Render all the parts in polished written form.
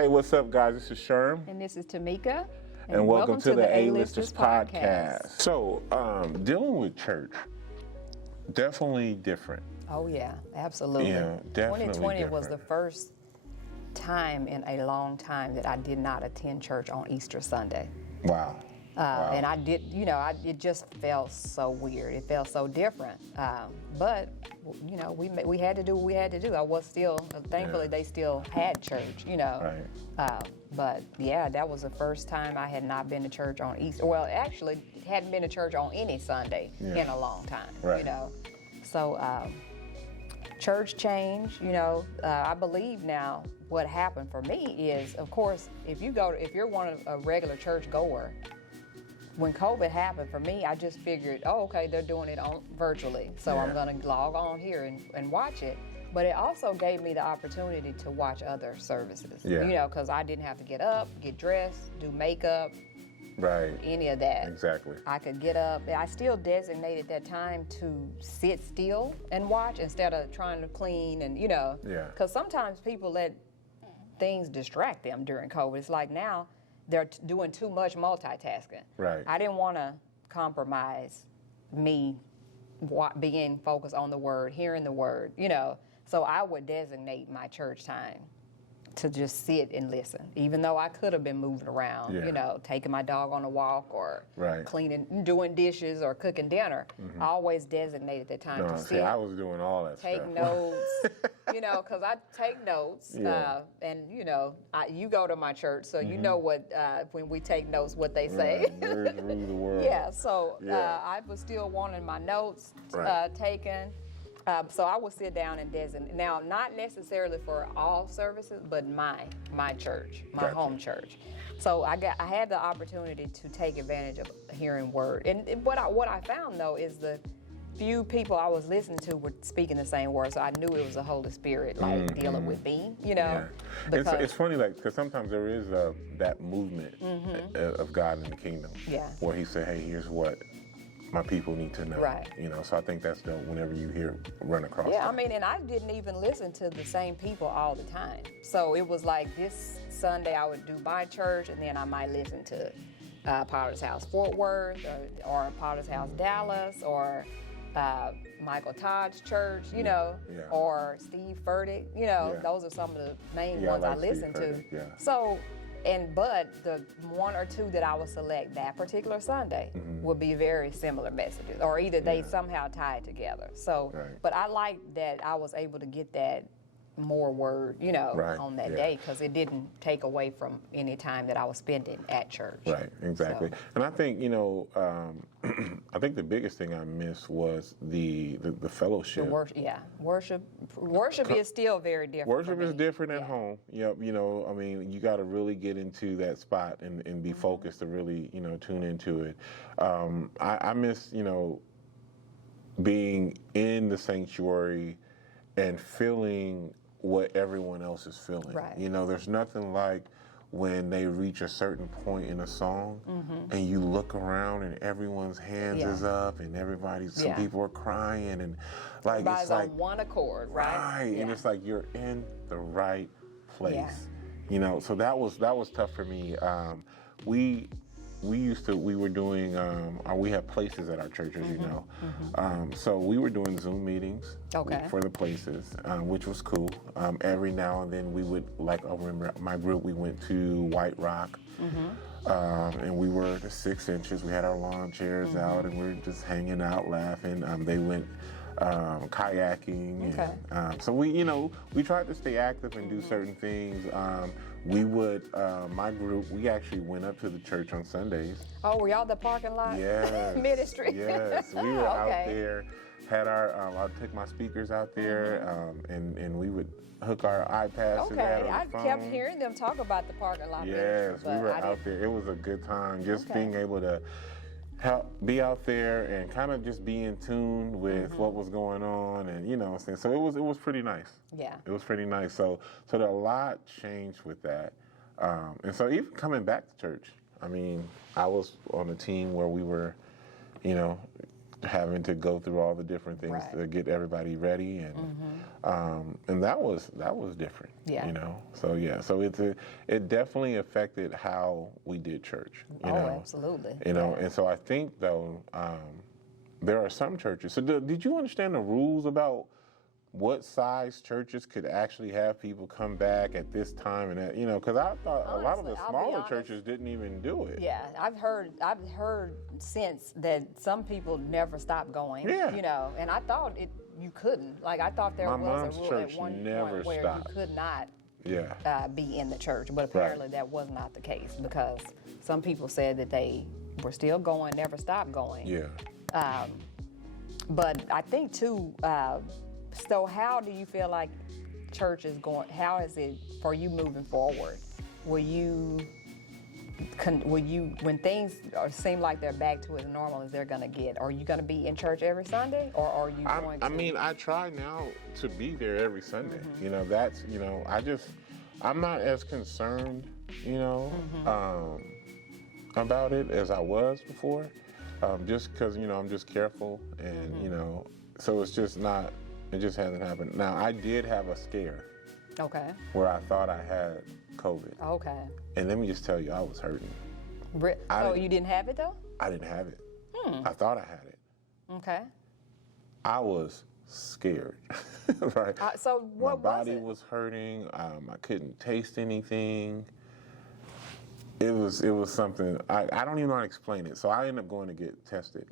Hey, what's up, guys? This is Sherm. And this is Tamika. And welcome to the A-Listers podcast. So, dealing with church, definitely different. Oh, yeah, absolutely. Yeah, definitely 2020 was different. the first time in a long time that I did not attend church on Easter Sunday. Wow. And I did, it just felt so weird. It felt so different. But, we had to do what we had to do. I was still, thankfully, they still had church, Right. But, yeah, that was the first time I had not been to church on Easter. Well, actually, hadn't been to church on any Sunday in a long time, Right. So, church change, I believe now what happened for me is, of course, if you're one of a regular church goer, when COVID happened for me, I just figured, okay, they're doing it virtually, so I'm going to log on here and watch it. But it also gave me the opportunity to watch other services, because I didn't have to get up, get dressed, do makeup, Right. any of that. Exactly. I could get up. I still designated that time to sit still and watch instead of trying to clean and, Yeah. Because sometimes people let things distract them during COVID. It's like now they're doing too much multitasking. Right. I didn't want to compromise me being focused on the word, hearing the word, So I would designate my church time to just sit and listen, even though I could have been moving around, taking my dog on a walk or cleaning, doing dishes or cooking dinner. I always designated that time to sit. I was doing all that take stuff. Notes, because I take notes, and you go to my church, so you know what when we take notes, what they say. Words rule the world. I was still wanting my notes taken. So I would sit down and designate. Now, not necessarily for all services, but my church, my home church. So I had the opportunity to take advantage of hearing word. And what I found though is the few people I was listening to were speaking the same word, so I knew it was the Holy Spirit, dealing with me. It's funny, because sometimes there is that movement of God in the kingdom, where He said, "Hey, here's what my people need to know." Right. So I think that's dope whenever you run across that. Yeah, and I didn't even listen to the same people all the time. So it was like this Sunday I would do my church, and then I might listen to Potter's House Fort Worth or Potter's House Dallas or Michael Todd's church, or Steve Furtick. Those are some of the main ones I listen to. Yeah. So, but the one or two that I would select that particular Sunday would be very similar messages, or either they somehow tied together. So, but I liked that I was able to get that more word, on that day, because it didn't take away from any time that I was spending at church. Right, exactly. So. And I think, I think the biggest thing I missed was the fellowship. The worship is still very different. Worship is different at home. Yep, you got to really get into that spot and be focused to really, tune into it. I miss, being in the sanctuary and feeling what everyone else is feeling. Right. There's nothing like when they reach a certain point in a song and you look around and everyone's hands is up and some people are crying and everybody's on one accord, right? Right, and it's like you're in the right place. So that was tough for me. We were doing, we have places at our church, as you know. So we were doing Zoom meetings for the places, which was cool. Every now and then we would, I remember my group, we went to White Rock, and we were the 6 inches. We had our lawn chairs out and we were just hanging out, laughing. They went kayaking. And, so we tried to stay active and do certain things. We would, my group, we actually went up to the church on Sundays. Oh, were y'all the parking lot? Yes. Ministry? Yes, we were out there, had I took my speakers out there, and we would hook our iPads to that on the phone. Kept hearing them talk about the parking lot ministry. Yes, we were out there. It was a good time, just being able to be out there and kind of just be in tune with what was going on, and so it was pretty nice. Yeah, it was pretty nice. So a lot changed with that, and so even coming back to church, I was on a team where we were, having to go through all the different things to get everybody ready, and that was different. Yeah. You know. So so it definitely affected how we did church. You know? Absolutely. You know, and so I think though there are some churches. So did you understand the rules about what size churches could actually have people come back at this time and that, you know, because I thought a lot of the smaller churches didn't even do it. Yeah, I've heard since that some people never stopped going. Yeah. You know, and I thought you couldn't. Like I thought there was a rule at one point where you could not be in the church, but apparently that was not the case because some people said that they were still going, never stopped going. Yeah. But I think too. So how do you feel like church is going? How is it for you moving forward? Will you, when things seem like they're back to as normal as they're going to get, are you going to be in church every Sunday, or are you going to? I mean, I try now to be there every Sunday. You know, that's, you know, I'm not as concerned, you know, about it as I was before, just because, you know, I'm just careful and, you know, so it's just not. It just hasn't happened. Now, I did have a scare. Okay. Where I thought I had COVID. Okay. And let me just tell you, I was hurting. So you didn't have it though? I didn't have it. I thought I had it. Okay. I was scared. Right. So what was My body it? was hurting. I couldn't taste anything. It was something. I don't even know how to explain it. So I ended up going to get tested,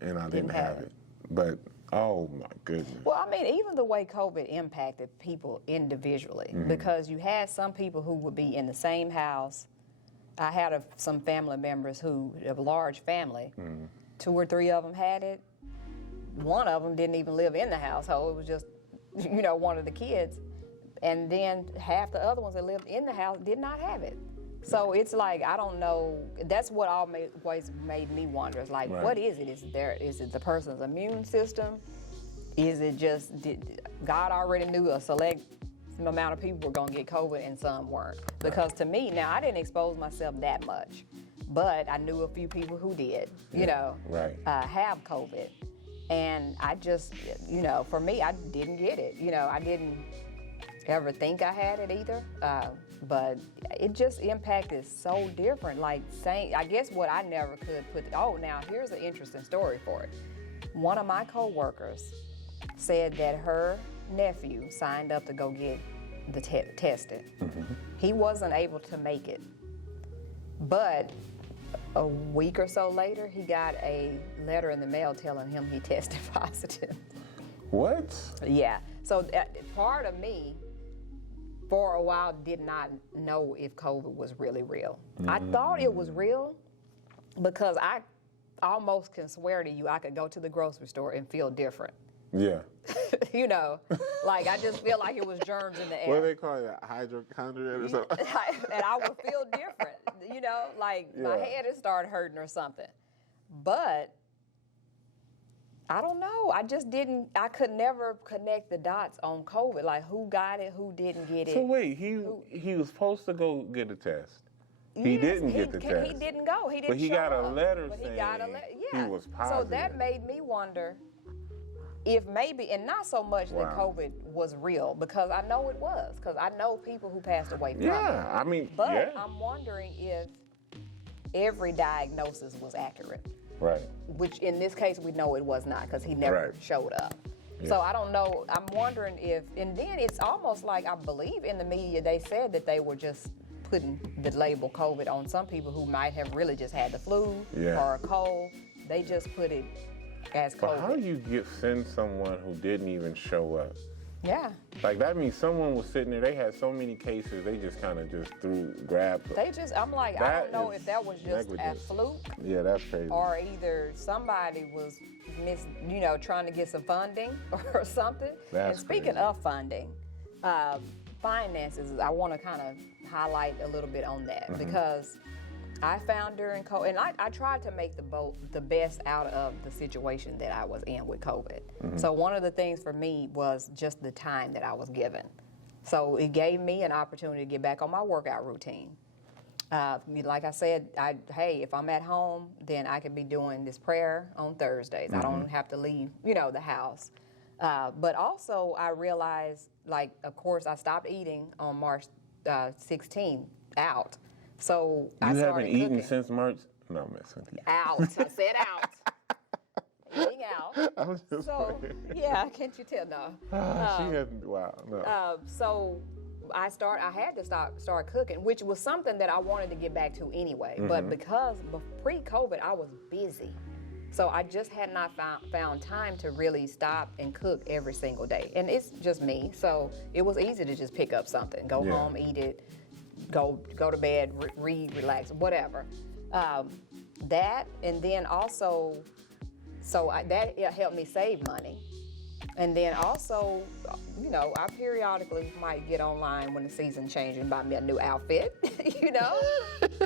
and I didn't have it. But oh my goodness. Well, I mean, even the way COVID impacted people individually, because you had some people who would be in the same house. I had some family members who have a large family. 2 or 3 of them had it. One of them didn't even live in the household. It was just, you know, one of the kids. And then half the other ones that lived in the house did not have it. So it's like, I don't know, that's what always made me wonder. It's like, what is it? Is it the person's immune system? Is it just, God already knew a select amount of people were gonna get COVID and some weren't? Because to me, now I didn't expose myself that much, but I knew a few people who did, you know, have COVID. And I just, you know, for me, I didn't get it. You know, I didn't ever think I had it either. But it just impacted so different. Like saying, I guess what I never could now here's an interesting story for it. One of my coworkers said that her nephew signed up to go get the tested. He wasn't able to make it. But a week or so later, he got a letter in the mail telling him he tested positive. What? Yeah. So part of me, for a while, did not know if COVID was really real. I thought it was real because I almost can swear to you I could go to the grocery store and feel different. Yeah. You know, like I just feel like it was germs in the air. What do they call it? Hypochondria or something? And I would feel different, you know, like my head had started hurting or something. But I don't know. I could never connect the dots on COVID. Like who got it, who didn't get it. So wait, he was supposed to go get a test. He didn't get the test. He didn't go. He didn't But he show got a up. letter But saying he got a he was positive. So that made me wonder if maybe, and not so much that COVID was real, because I know it was, because I know people who passed away from it. I mean, But I'm wondering if every diagnosis was accurate. Right. Which in this case we know it was not, because he never showed up. Yeah. So I don't know. I'm wondering if, and then it's almost like I believe in the media they said that they were just putting the label COVID on some people who might have really just had the flu or a cold. They just put it as COVID. But how do you send someone who didn't even show up? Yeah. Like that means someone was sitting there, they had so many cases, they just kind of just grabbed. I'm like, I don't know if that was just a fluke. Yeah, that's crazy. Or either somebody was trying to get some funding or something. That's and speaking of funding, finances, I want to kind of highlight a little bit on that because I found during COVID, and I tried to make the best out of the situation that I was in with COVID. So one of the things for me was just the time that I was given. So it gave me an opportunity to get back on my workout routine. Like I said, hey, if I'm at home, then I could be doing this prayer on Thursdays. I don't have to leave, the house. But also, I realized, like, of course, I stopped eating on March 16th out. So I started haven't eaten cooking. since March? No, I'm messing with you. Out. I said out. Eating out. I was just playing. Yeah, can't you tell? No. She hasn't. Wow. No. So I had to start cooking, which was something that I wanted to get back to anyway. But because pre-COVID, I was busy. So I just had not found time to really stop and cook every single day. And it's just me. So it was easy to just pick up something, go home, eat it, go to bed, read, relax, whatever. That, and then also, that helped me save money. And then also, I periodically might get online when the season changes and buy me a new outfit,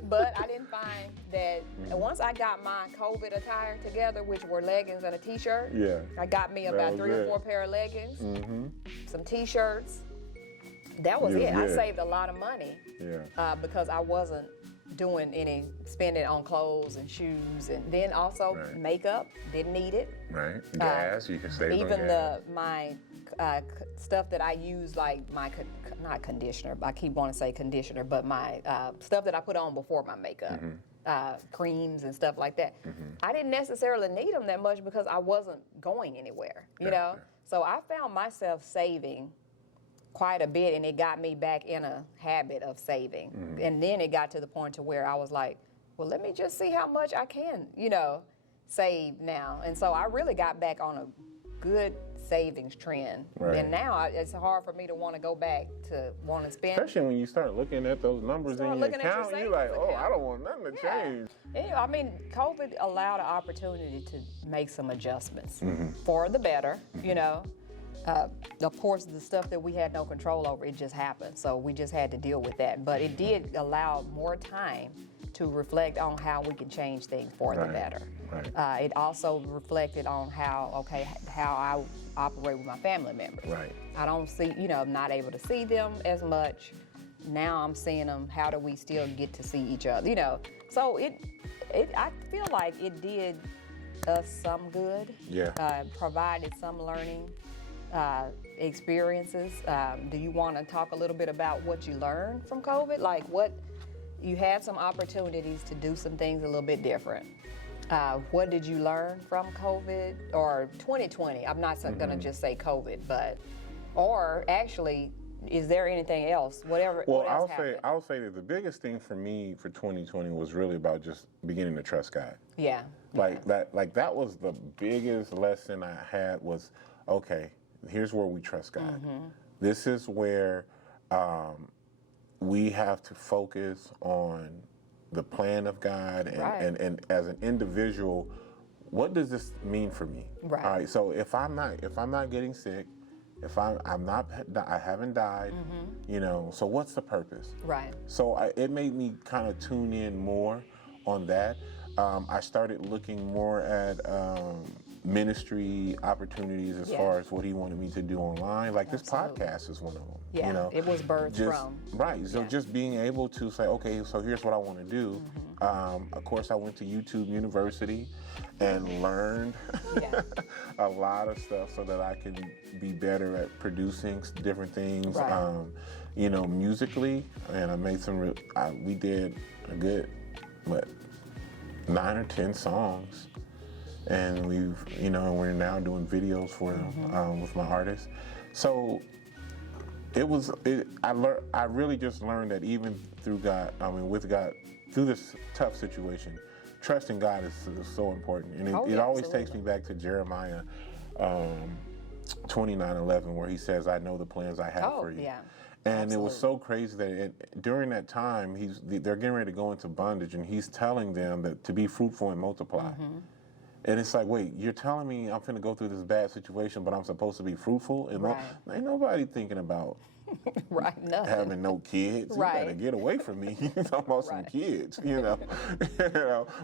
But I didn't find that once I got my COVID attire together, which were leggings and a t-shirt, I got me about 3 or 4 pair of leggings, some t-shirts. That was it. I saved a lot of money because I wasn't doing any spending on clothes and shoes, and then also makeup, didn't need it. Right. Gas, you can save on gas. Even my stuff that I use, like my not conditioner, I keep wanting to say conditioner, but my stuff that I put on before my makeup, creams and stuff like that. I didn't necessarily need them that much because I wasn't going anywhere, you know. So I found myself saving quite a bit, and it got me back in a habit of saving. And then it got to the point to where I was like, well, let me just see how much I can, save now. And so I really got back on a good savings trend. And now it's hard for me to want to go back to want to spend. Especially when you start looking at those numbers in your account, you're like, I don't want nothing to change. Anyway, I mean, COVID allowed an opportunity to make some adjustments for the better, Of course, the stuff that we had no control over, it just happened. So we just had to deal with that. But it did allow more time to reflect on how we can change things for the better. It also reflected on how I operate with my family members. I don't see, I'm not able to see them as much. Now I'm seeing them. How do we still get to see each other? So I feel like it did us some good. Provided some learning experiences. Do you want to talk a little bit about what you learned from COVID? Like you had some opportunities to do some things a little bit different. What did you learn from COVID or 2020? I'm not going to just say COVID, or actually, is there anything else? Whatever. Well, I'll say that the biggest thing for me for 2020 was really about just beginning to trust God. That was the biggest lesson I had was, okay, here's where we trust God. This is where we have to focus on the plan of God and as an individual, what does this mean for me? All right. So if I'm not getting sick, if I haven't died, so what's the purpose? So it made me kind of tune in more on that. I started looking more at ministry opportunities as far as what he wanted me to do online. Like this podcast is one of them. It was birthed from. So just being able to say, okay, so here's what I want to do. Of course, I went to YouTube University and learned a lot of stuff so that I can be better at producing different things, musically. And I made we did a good, 9 or 10 songs. And we're now doing videos for them with my artists. So I really just learned that even through God, with God, through this tough situation, trusting God is so important. And it always takes me back to Jeremiah 29:11, where he says, I know the plans I have for you. And it was so crazy that during that time, they're getting ready to go into bondage, and he's telling them that to be fruitful and multiply. And it's like, wait, you're telling me I'm finna go through this bad situation, but I'm supposed to be fruitful? And ain't nobody thinking about Right, nothing. Having no kids. Right. You better get away from me. You talking about some Right. kids, you know.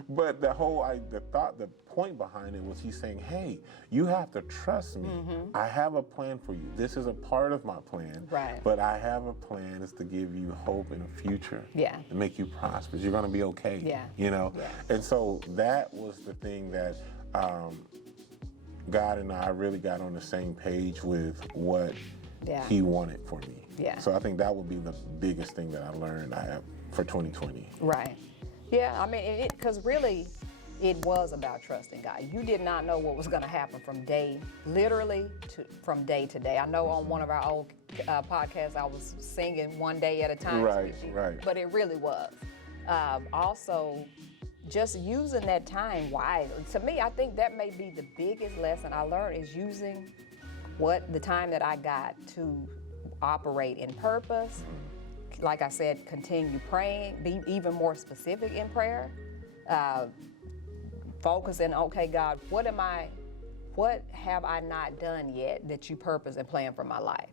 But the point behind it was he's saying, hey, you have to trust me. I have a plan for you. This is a part of my plan. Right. But I have a plan is to give you hope in the future. Yeah. To make you prosperous. You're going to be okay. Yeah. You know. Yeah. And so that was the thing that God and I really got on the same page with what he wanted for me. Yeah. So I think that would be the biggest thing that I learned I have for 2020. Right. Yeah, I mean, because really, it was about trusting God. You did not know what was going to happen from day to day. I know on one of our old podcasts, I was singing one day at a time. Right. But it really was. Also, just using that time wisely. To me, I think that may be the biggest lesson I learned is using the time that I got to operate in purpose. Like I said, continue praying, be even more specific in prayer. Focusing, okay, God, what have I not done yet that you purpose and plan for my life?